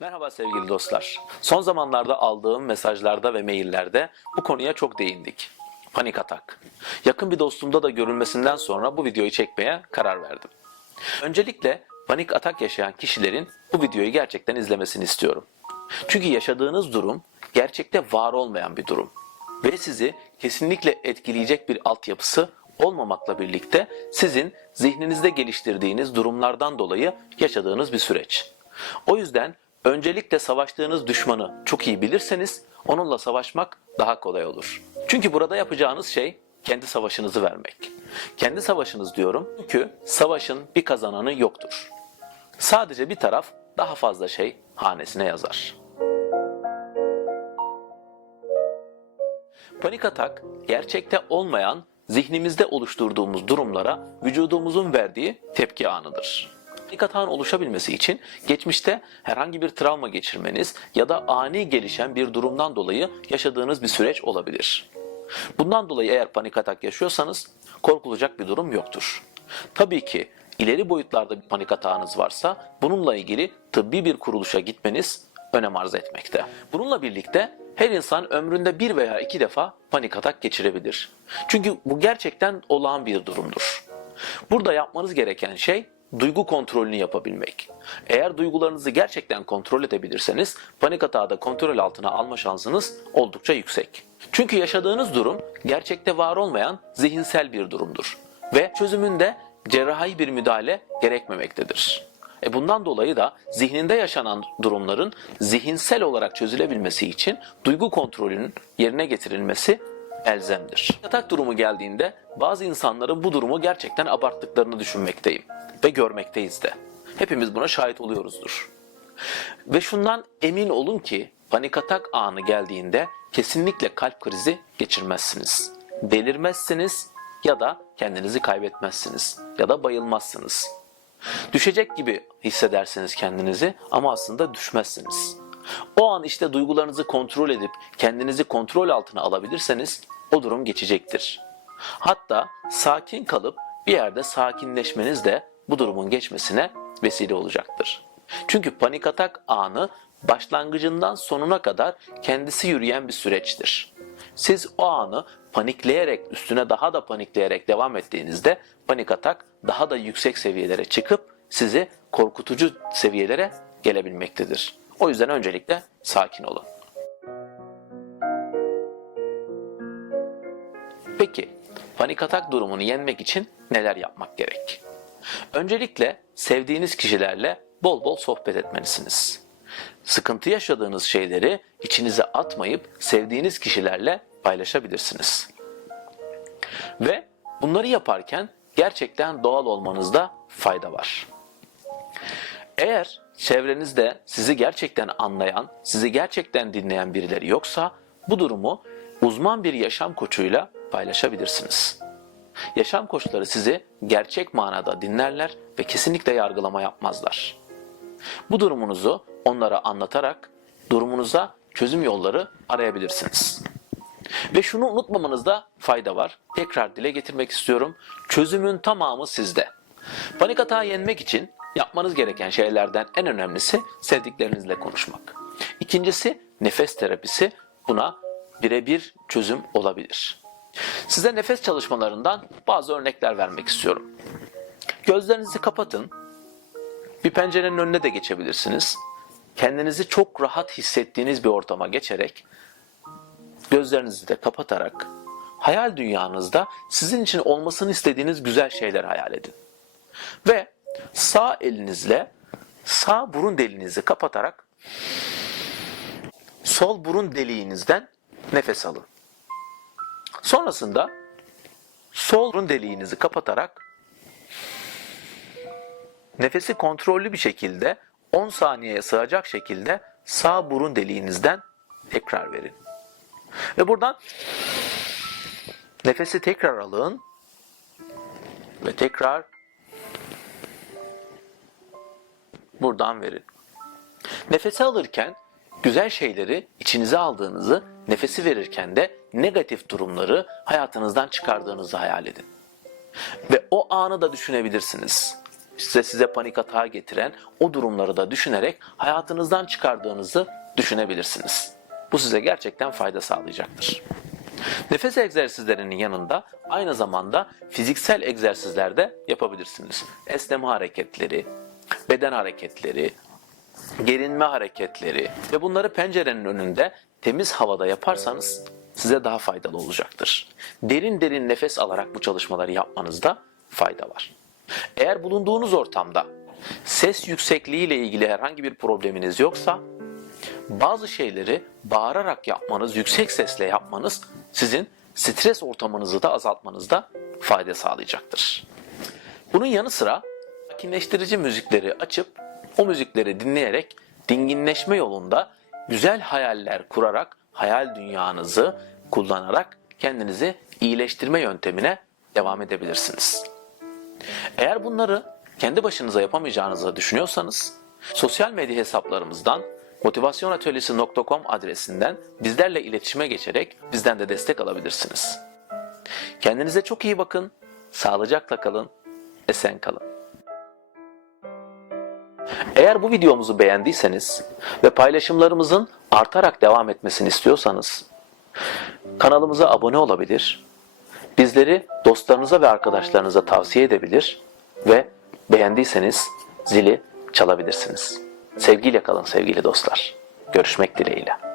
Merhaba sevgili dostlar. Son zamanlarda aldığım mesajlarda ve maillerde bu konuya çok değindik. Panik atak. Yakın bir dostumda da görülmesinden sonra bu videoyu çekmeye karar verdim. Öncelikle panik atak yaşayan kişilerin bu videoyu gerçekten izlemesini istiyorum. Çünkü yaşadığınız durum gerçekte var olmayan bir durum ve sizi kesinlikle etkileyecek bir altyapısı olmamakla birlikte sizin zihninizde geliştirdiğiniz durumlardan dolayı yaşadığınız bir süreç. O yüzden öncelikle savaştığınız düşmanı çok iyi bilirseniz onunla savaşmak daha kolay olur. Çünkü burada yapacağınız şey kendi savaşınızı vermek. Kendi savaşınız diyorum çünkü savaşın bir kazananı yoktur. Sadece bir taraf daha fazla şey hanesine yazar. Panik atak gerçekte olmayan zihnimizde oluşturduğumuz durumlara vücudumuzun verdiği tepki anıdır. Panik atağın oluşabilmesi için geçmişte herhangi bir travma geçirmeniz ya da ani gelişen bir durumdan dolayı yaşadığınız bir süreç olabilir. Bundan dolayı eğer panik atak yaşıyorsanız korkulacak bir durum yoktur. Tabii ki ileri boyutlarda bir panik atağınız varsa bununla ilgili tıbbi bir kuruluşa gitmeniz önem arz etmekte. Bununla birlikte her insan ömründe bir veya iki defa panik atak geçirebilir. Çünkü bu gerçekten olağan bir durumdur. Burada yapmanız gereken şey duygu kontrolünü yapabilmek. Eğer duygularınızı gerçekten kontrol edebilirseniz panik atağı da kontrol altına alma şansınız oldukça yüksek. Çünkü yaşadığınız durum gerçekte var olmayan zihinsel bir durumdur ve çözümünde cerrahi bir müdahale gerekmemektedir. E bundan dolayı da zihninde yaşanan durumların zihinsel olarak çözülebilmesi için duygu kontrolünün yerine getirilmesi elzemdir. Yatak durumu geldiğinde bazı insanların bu durumu gerçekten abarttıklarını düşünmekteyim ve görmekteyiz de. Hepimiz buna şahit oluyoruzdur. Ve şundan emin olun ki panik atak anı geldiğinde kesinlikle kalp krizi geçirmezsiniz. Delirmezsiniz ya da kendinizi kaybetmezsiniz ya da bayılmazsınız. Düşecek gibi hissedersiniz kendinizi ama aslında düşmezsiniz. O an işte duygularınızı kontrol edip kendinizi kontrol altına alabilirseniz o durum geçecektir. Hatta sakin kalıp bir yerde sakinleşmeniz de bu durumun geçmesine vesile olacaktır. Çünkü panik atak anı başlangıcından sonuna kadar kendisi yürüyen bir süreçtir. Siz o anı panikleyerek, üstüne daha da panikleyerek devam ettiğinizde panik atak daha da yüksek seviyelere çıkıp sizi korkutucu seviyelere gelebilmektedir. O yüzden öncelikle sakin olun. Peki, panik atak durumunu yenmek için neler yapmak gerek? Öncelikle sevdiğiniz kişilerle bol bol sohbet etmelisiniz. Sıkıntı yaşadığınız şeyleri içinize atmayıp sevdiğiniz kişilerle paylaşabilirsiniz. Ve bunları yaparken gerçekten doğal olmanızda fayda var. Eğer çevrenizde sizi gerçekten anlayan, sizi gerçekten dinleyen birileri yoksa bu durumu uzman bir yaşam koçuyla paylaşabilirsiniz. Yaşam koçları sizi gerçek manada dinlerler ve kesinlikle yargılama yapmazlar. Bu durumunuzu onlara anlatarak durumunuza çözüm yolları arayabilirsiniz. Ve şunu unutmamanızda fayda var. Tekrar dile getirmek istiyorum. Çözümün tamamı sizde. Panik atağı yenmek için yapmanız gereken şeylerden en önemlisi sevdiklerinizle konuşmak. İkincisi nefes terapisi. Buna birebir çözüm olabilir. Size nefes çalışmalarından bazı örnekler vermek istiyorum. Gözlerinizi kapatın. Bir pencerenin önüne de geçebilirsiniz. Kendinizi çok rahat hissettiğiniz bir ortama geçerek gözlerinizi de kapatarak hayal dünyanızda sizin için olmasını istediğiniz güzel şeyler hayal edin. Ve sağ elinizle sağ burun deliğinizi kapatarak sol burun deliğinizden nefes alın. Sonrasında sol burun deliğinizi kapatarak nefesi kontrollü bir şekilde 10 saniyeye sığacak şekilde sağ burun deliğinizden tekrar verin. Ve buradan nefesi tekrar alın ve tekrar buradan verin. Nefesi alırken güzel şeyleri içinize aldığınızı, nefesi verirken de negatif durumları hayatınızdan çıkardığınızı hayal edin. Ve o anı da düşünebilirsiniz. size size panik atağı getiren o durumları da düşünerek hayatınızdan çıkardığınızı düşünebilirsiniz. Bu size gerçekten fayda sağlayacaktır. Nefes egzersizlerinin yanında aynı zamanda fiziksel egzersizler de yapabilirsiniz. Esneme hareketleri, beden hareketleri, gerinme hareketleri ve bunları pencerenin önünde temiz havada yaparsanız size daha faydalı olacaktır. Derin derin nefes alarak bu çalışmaları yapmanızda fayda var. Eğer bulunduğunuz ortamda ses yüksekliği ile ilgili herhangi bir probleminiz yoksa bazı şeyleri bağırarak yapmanız, yüksek sesle yapmanız sizin stres ortamınızı da azaltmanızda fayda sağlayacaktır. Bunun yanı sıra sakinleştirici müzikleri açıp o müzikleri dinleyerek dinginleşme yolunda güzel hayaller kurarak hayal dünyanızı kullanarak kendinizi iyileştirme yöntemine devam edebilirsiniz. Eğer bunları kendi başınıza yapamayacağınızı düşünüyorsanız sosyal medya hesaplarımızdan motivasyonatölyesi.com adresinden bizlerle iletişime geçerek bizden de destek alabilirsiniz. Kendinize çok iyi bakın, sağlıcakla kalın, esen kalın. Eğer bu videomuzu beğendiyseniz ve paylaşımlarımızın artarak devam etmesini istiyorsanız kanalımıza abone olabilir, bizleri dostlarınıza ve arkadaşlarınıza tavsiye edebilir ve beğendiyseniz zili çalabilirsiniz. Sevgiyle kalın sevgili dostlar. Görüşmek dileğiyle.